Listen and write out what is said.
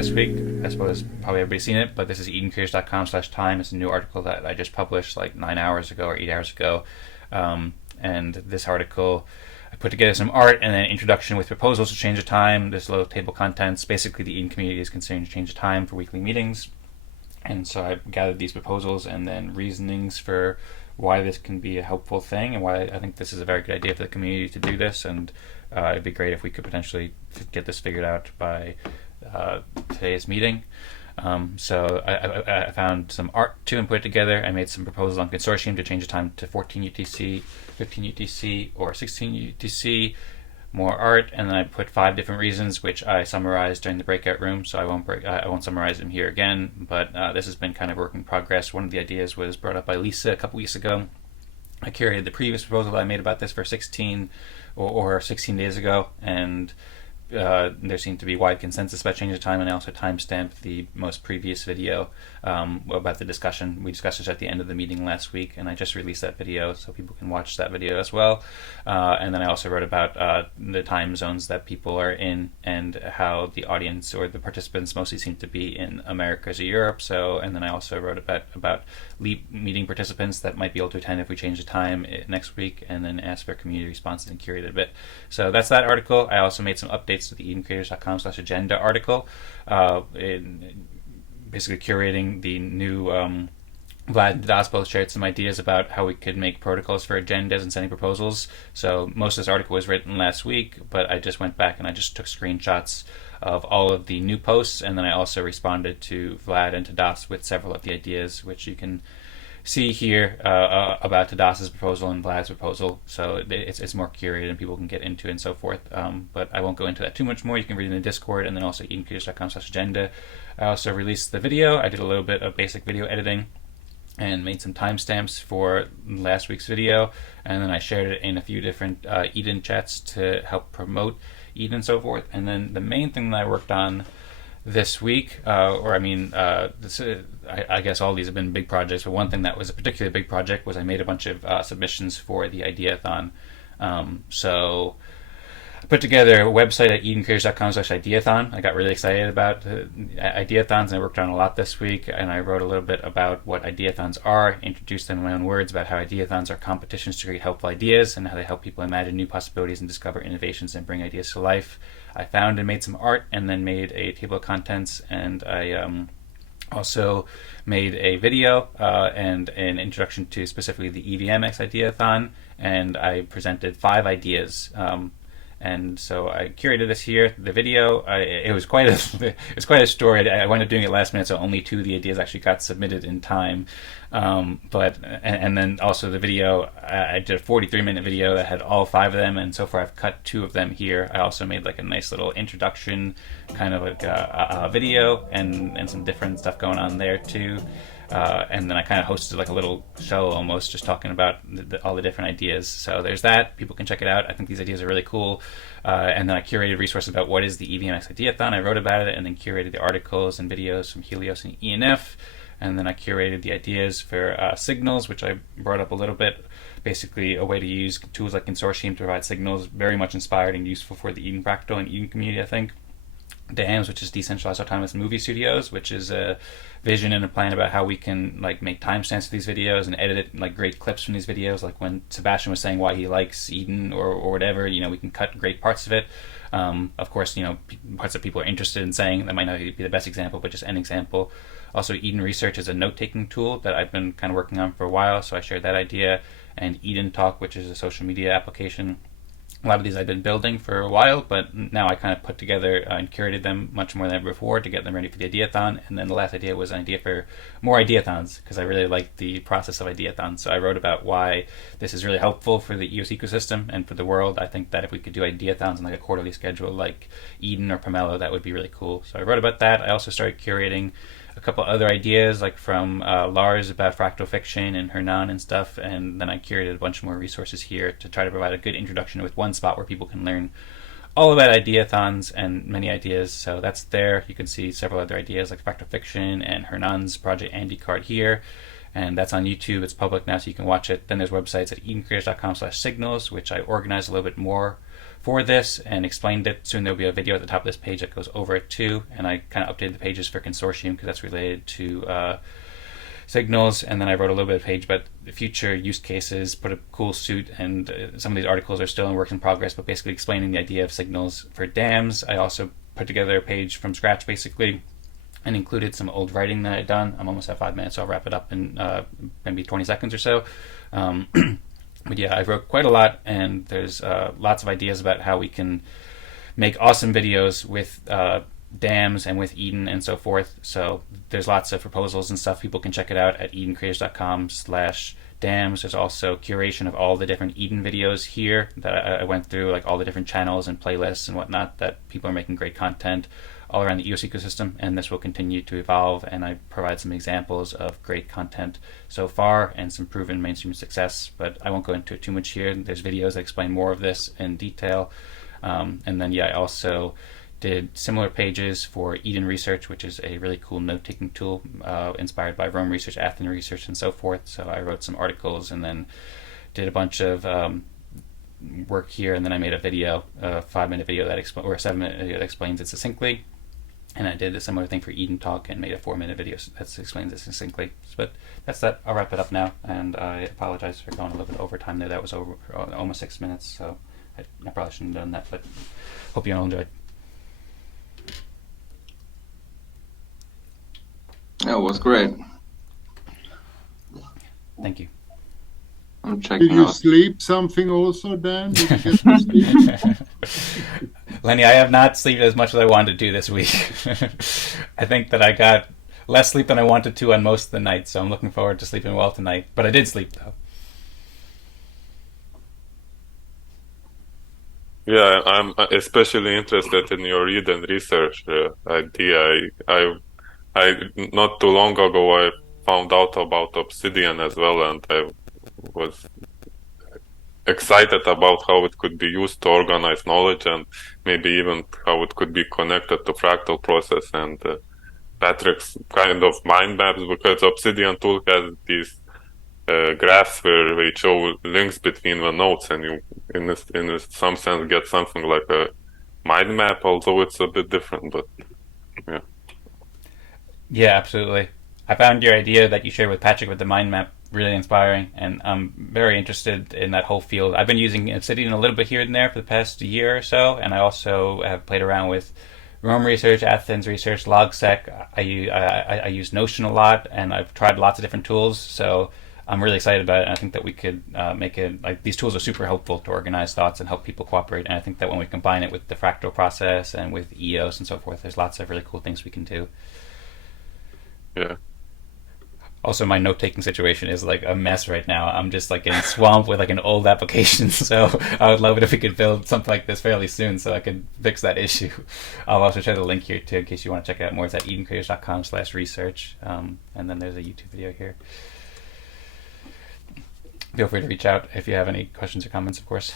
this week. I suppose probably everybody's seen it, but this is edencreators.com/time. It's a new article that I just published like 9 hours ago or 8 hours ago. And this article, I put together some art and then an introduction with proposals to change the time. There's a little table contents. Basically, the Eden community is considering to change the time for weekly meetings. And so I gathered these proposals and then reasonings for why this can be a helpful thing and why I think this is a very good idea for the community to do this. And it'd be great if we could potentially get this figured out by today's meeting. So I found some art too and put it together. I made some proposals on consortium to change the time to 14 UTC, 15 UTC, or 16 UTC. More art, and then I put 5 different reasons, which I summarized during the breakout room. So I won't summarize them here again. But this has been kind of work in progress. One of the ideas was brought up by Lisa a couple weeks ago. I curated the previous proposal that I made about this for 16 or 16 days ago, and there seemed to be wide consensus about changing the time, and I also timestamped the most previous video about the discussion. We discussed this at the end of the meeting last week, and I just released that video so people can watch that video as well. And then I also wrote about the time zones that people are in and how the audience or the participants mostly seem to be in Americas or Europe. And then I also wrote about LEAP meeting participants that might be able to attend if we change the time next week, and then asked for community responses and curated a bit. So that's that article. I also made some updates to the edencreators.com/agenda article, basically curating the new Vlad Daspo shared some ideas about how we could make protocols for agendas and sending proposals. So most of this article was written last week, but I just went back and I just took screenshots of all of the new posts, and then I also responded to Vlad and to Das with several of the ideas, which you can see here about Tadas's proposal and Vlad's proposal. So it's more curated and people can get into it and so forth. But I won't go into that too much more. You can read in the Discord and then also edencreators.com/agenda. I also released the video. I did a little bit of basic video editing and made some timestamps for last week's video. And then I shared it in a few different Eden chats to help promote Eden and so forth. And then the main thing that I worked on this week, I guess all these have been big projects, but one thing that was a particularly big project was I made a bunch of submissions for the Ideathon. So I put together a website at edencreators.com/ideathon. I got really excited about Ideathons, and I worked on a lot this week, and I wrote a little bit about what Ideathons are, introduced them in my own words about how Ideathons are competitions to create helpful ideas and how they help people imagine new possibilities and discover innovations and bring ideas to life. I found and made some art and then made a table of contents, and I also made a video and an introduction to specifically the EVMX Ideathon, and I presented 5 ideas. And so I curated this here. The video, it was quite a story. I wound up doing it last minute, so only 2 of the ideas actually got submitted in time. And then also the video, I did a 43-minute video that had all 5 of them, and so far I've cut 2 of them here. I also made like a nice little introduction, kind of like a video, and some different stuff going on there too. And then I kind of hosted like a little show almost, just talking about all the different ideas. So there's that. People can check it out. I think these ideas are really cool. And then I curated resources about what is the EVMX Ideathon. I wrote about it and then curated the articles and videos from Helios and ENF. And then I curated the ideas for signals, which I brought up a little bit. Basically a way to use tools like Consortium to provide signals, very much inspired and useful for the Eden Fractal and Eden community, I think. DAMS, which is Decentralized Autonomous Movie Studios, which is a vision and a plan about how we can like make timestamps for these videos and edit it, like great clips from these videos. Like when Sebastian was saying why he likes Eden or whatever, we can cut great parts of it. Of course, parts that people are interested in saying that might not be the best example, but just an example. Also, Eden Research is a note-taking tool that I've been kind of working on for a while, so I shared that idea. And Eden Talk, which is a social media application. A lot of these I've been building for a while, but now I kind of put together and curated them much more than ever before to get them ready for the Ideathon. And then the last idea was an idea for more Ideathons, because I really like the process of Ideathons. So I wrote about why this is really helpful for the EOS ecosystem and for the world. I think that if we could do Ideathons on like a quarterly schedule like Eden or Pomelo, that would be really cool. So I wrote about that. I also started curating a couple other ideas, like from Lars about fractal fiction and Hernan and stuff, and then I curated a bunch more resources here to try to provide a good introduction with one spot where people can learn all about Ideathons and many ideas. So that's there. You can see several other ideas like fractal fiction and Hernan's project Andy card here. and that's on YouTube. It's public now, so you can watch it. Then there's websites at edencreators.com/signals, which I organized a little bit more for this and explained it. Soon there'll be a video at the top of this page that goes over it too, and I kind of updated the pages for consortium because that's related to signals, and then I wrote a little bit of page about the future use cases, put a cool suit, and some of these articles are still in work in progress, but basically explaining the idea of signals for dams. I also put together a page from scratch basically and included some old writing that I'd done. I'm almost at 5 minutes, so I'll wrap it up in maybe 20 seconds or so. But yeah, I wrote quite a lot, and there's lots of ideas about how we can make awesome videos with dams and with Eden and so forth. So there's lots of proposals and stuff. People can check it out at edencreators.com/dams. There's also curation of all the different Eden videos here that I went through, like all the different channels and playlists and whatnot, that people are making great content all around the EOS ecosystem, and this will continue to evolve, and I provide some examples of great content so far and some proven mainstream success, but I won't go into it too much here. There's videos that explain more of this in detail. And then I also did similar pages for Eden Research, which is a really cool note-taking tool inspired by Rome Research, Athens Research, and so forth. So I wrote some articles and then did a bunch of work here, and then I made a video, a 5-minute video that or a 7-minute video that explains it succinctly. And I did a similar thing for Eden Talk and made a 4-minute video that explains it succinctly. But that's that. I'll wrap it up now, and I apologize for going a little bit over time there. That was over almost 6 minutes, so I probably shouldn't have done that, but hope you all enjoyed. Yeah, it was great. Thank you. I'm checking Did you out. sleep something also, Dan? Did you get to sleep? Lenny, I have not slept as much as I wanted to this week. I think that I got less sleep than I wanted to on most of the nights, so I'm looking forward to sleeping well tonight. But I did sleep, though. Yeah, I'm especially interested in your Eden research idea. I not too long ago I found out about Obsidian as well, and I was excited about how it could be used to organize knowledge, and maybe even how it could be connected to fractal process and Patrick's kind of mind maps, because Obsidian tool has these graphs where they show links between the nodes, and you in some sense get something like a mind map, although it's a bit different. But yeah. Yeah, absolutely. I found your idea that you shared with Patrick with the mind map really inspiring, and I'm very interested in that whole field. I've been using Obsidian a little bit here and there for the past year or so, and I also have played around with Rome Research, Athens Research, LogSec. I use Notion a lot, and I've tried lots of different tools, so I'm really excited about it, and I think that we could make it, like, these tools are super helpful to organize thoughts and help people cooperate, and I think that when we combine it with the fractal process and with EOS and so forth, there's lots of really cool things we can do. Yeah. Also, my note-taking situation is like a mess right now. I'm just like in a swamp with like an old application, so I would love it if we could build something like this fairly soon so I could fix that issue. I'll also share the link here too in case you want to check it out more. It's at edencreators.com/research, and then there's a YouTube video here. Feel free to reach out if you have any questions or comments, of course.